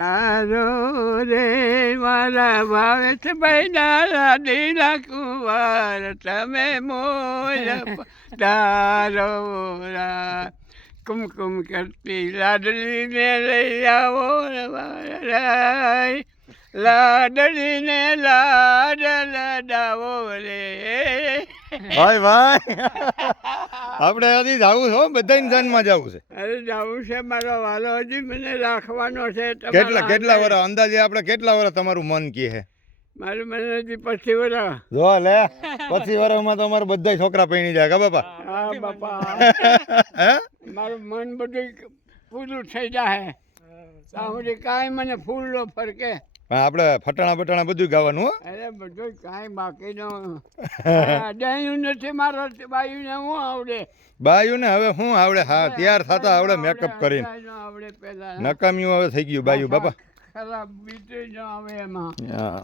તારો રે મારા ભાવે છે બૈના દીના કુંવર તમે મોય તારો રા કુમકુમ કરતી લાડલીને લઈ આવો રે લાડલીને લાડ લડાવો રે. ભાઈ ભાઈ આપણે હજી જવું છે બધાને જાનમાં જવું છે. અરે જવું છે મારો વાલો હજી મને રાખવાનો છે. કેટલા વર્ષ અંદાજે આપણે કેટલા વર્ષ તમારું મન કહે છે? મારું મને હજી 25 વર્ષ. જો લે 25 વર્ષમાં તો અમારા બધા છોકરા પૈણી જાય કા બાપા? હા બાપા હે મારું મન બધું પૂરું થઈ જાય ત્યાં સુધી કાંઈ મને ફૂલ નો ફરકે. પણ આપણે ફટાણા બટાણા બધું ગાવાનું હો. અરે બધું કાંઈ બાકી ન દહીં નથી મારો બાયુને હું આવડે. બાયું ને હવે શું આવડે? હા તૈયાર થતા આવડે મેકઅપ કરીને. આવડે પેલા નકામ્યું હવે થઈ ગયું બાયું બાપા. ખરાબ બીજું ન આવે એમાં. હા